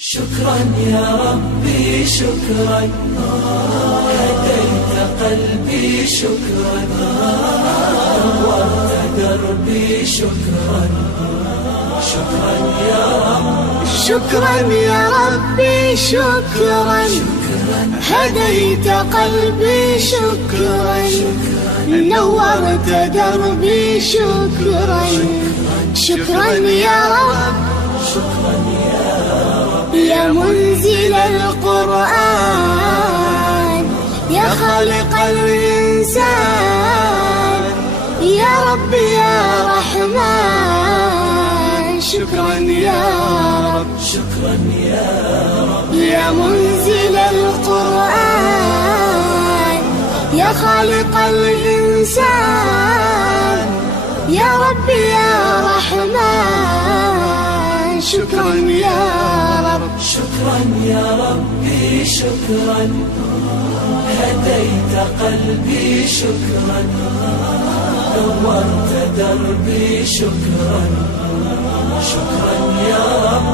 شكرا يا ربي شكرا، هديت قلبي شكرا، نورت دربي شكرا. شكرا يا رب، شكرا يا ربي شكرا، هديت قلبي شكرا، نورت دربي شكرا. شكرا يا رب، شكرا يا رب، يا منزل القرآن، يا خالق الإنسان، يا رب يا رحمن. شكرا يا رب، شكرا يا رب، يا منزل القرآن، يا خالق الإنسان، يا رب يا رحمن. شكرا يا رب، شكرا يا ربي شكرا، هديت قلبي شكرا، نورت دربي شكرا. شكرا يا رب.